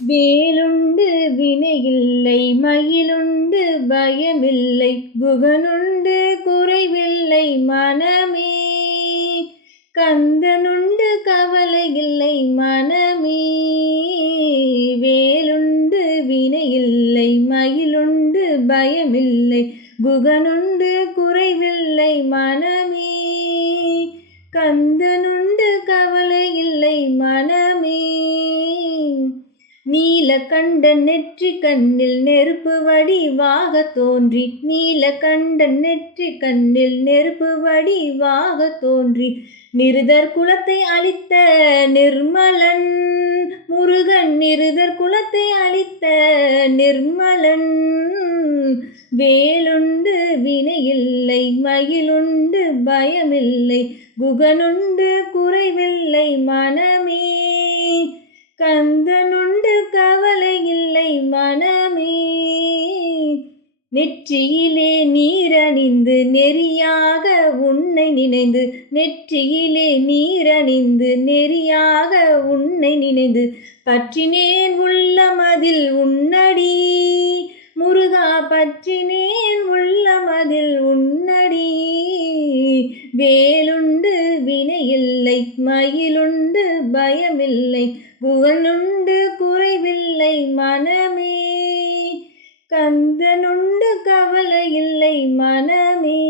வேலுண்டு வினையில்லை மயிலுண்டு பயமில்லை குகனுண்டு குறைவில்லை மனமே. கந்தனுண்டு கவலையில்லை மனமே. வேலுண்டு வினையில்லை மயிலுண்டு பயமில்லை குகனுண்டு குறைவில்லை மனமே. கந்தனுண்டு கவலையில்லை மனமே. நீலகண்டன் நெற்றி கண்ணில் நெருப்பு வடிவாக தோன்றி நீலகண்டன் நெற்றி கண்ணில் நெருப்பு வடிவாக தோன்றி நிருதர் குலத்தை அழித்த நிர்மலன் முருகன் நிருதர் குலத்தை அழித்த நிர்மலன். வேலுண்டு வினையில்லை மயிலுண்டு பயமில்லை குகனுண்டு குறைவில்லை மனமே. கந்தனுண்டு கவலையில்லை மனமே. நெற்றியிலே நீரணிந்து நெறியாக உன்னை நினைந்து நெற்றியிலே நீரணிந்து நெறியாக உன்னை நினைந்து பற்றினேன் உள்ளமதில் உன்னடி முருகா பற்றினேன் உள்ளமதில் உன்னடி. வேலுண்டு வினையில்லை மயிலுண்டு பயமில்லை குகனுண்டு குறைவில்லை மனமே. கந்தனுண்டு கவலையில்லை மனமே.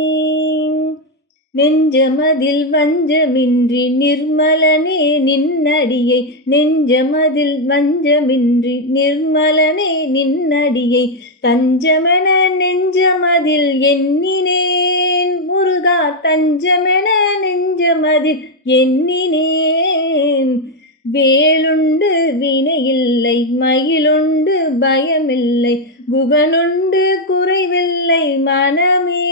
நெஞ்சமதில் வஞ்சமின்றி நிர்மலனே நின்னடியை நெஞ்சமதில் வஞ்சமின்றி நிர்மலனே நின்னடியை தஞ்சமென நெஞ்சமதில் எண்ணினேன் முருகா தஞ்சமென நெஞ்சமதில் எண்ணினேன். வேலுண்டு வினையில்லை மயிலுண்டு பயமில்லை குகனுண்டு குறைவில்லை மனமே.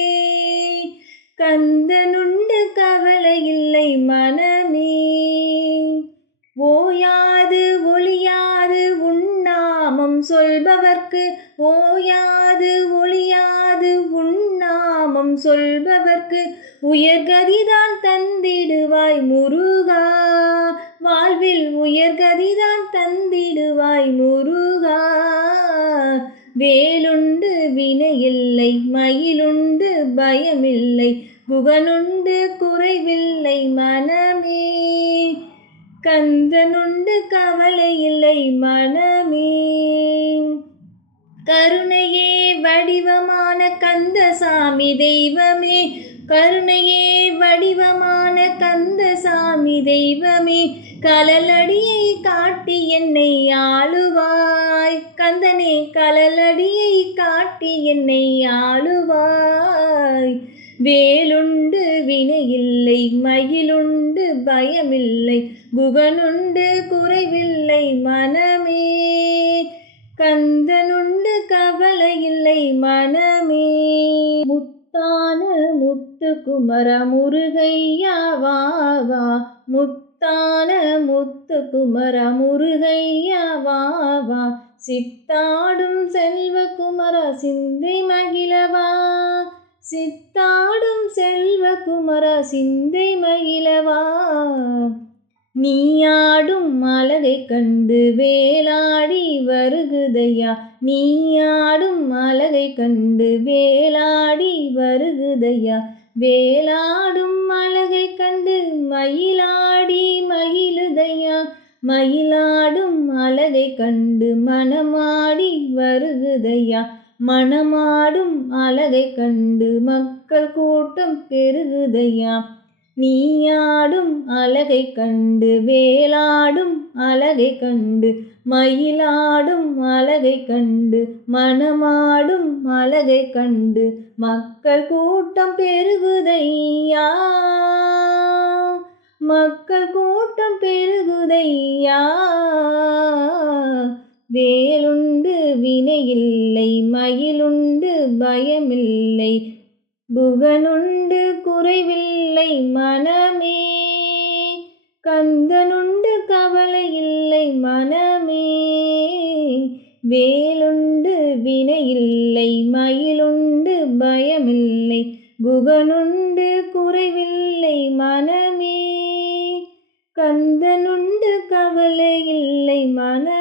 கந்தனுண்டு கவலையில்லை மனமே. ஓயாது ஒளியாது உன்னாமம் சொல்பவர்க்கு ஓயாது ஒளியாது உன்னாமம் சொல்பவர்க்கு உயர்கதிதான் தந்திடுவாய் முருகா வாழ்வில் உயர்கதிதான் தந்திடுவாய் முருகா. வேலுண்டு வினையில்லை மயிலுண்டு பயமில்லை குகனுண்டு குறைவில்லை மனமே. கந்தனுண்டு கவலையில்லை மனமே. கருணையே வடிவமான கந்தசாமி தெய்வமே கருணையே வடிவமான கந்தசாமி தெய்வமே கலலடியை காட்டி என்னை ஆளுவாய் கந்தனே கலலடியை காட்டி என்னை ஆளுவாய். வேலுண்டு வினையில்லை மயிலுண்டு பயமில்லை குகனுண்டு குறைவில்லை மனமே. கந்தனுண்டு கவலையில்லை மனமே. முத்தான முத்துக்குமர முருகையா வா வா முத்தான முத்துக்குமர முருகையா வா வா சித்தாடும் செல்வகுமர சிந்தை மகிழவா சித்தாடும் செல்வகுமர சிந்தை மகிழவா. நீயாடும் அழகை கண்டு வேலாடி வருகுதையா நீயாடும் அழகை கண்டு வேலாடி வருகுதையா. வேலாடும் அழகை கண்டு மயிலாடி மகிழுதையா மயிலாடும் அழகை கண்டு மனமாடி வருகுதையா. மனமாடும் அழகை கண்டு மக்கள் கூட்டம் பெருகுதையா. நீயாடும் அழகை கண்டு வேலாடும் அழகை கண்டு மயிலாடும் அழகை கண்டு மனமாடும் அழகை கண்டு மக்கள் கூட்டம் பெருகுதையா மக்கள் கூட்டம் பெருகுதையா. வேலுண்டு வினையில்லை மயிலுண்டு பயமில்லை குகனுண்டு குறைவில்லை மனமே. கந்தனுண்டு கவலையில்லை மனமே. வேலுண்டு வினையில்லை மயிலுண்டு பயமில்லை குகனுண்டு குறைவில்லை மனமே. கந்தனுண்டு கவலையில்லை மனமே.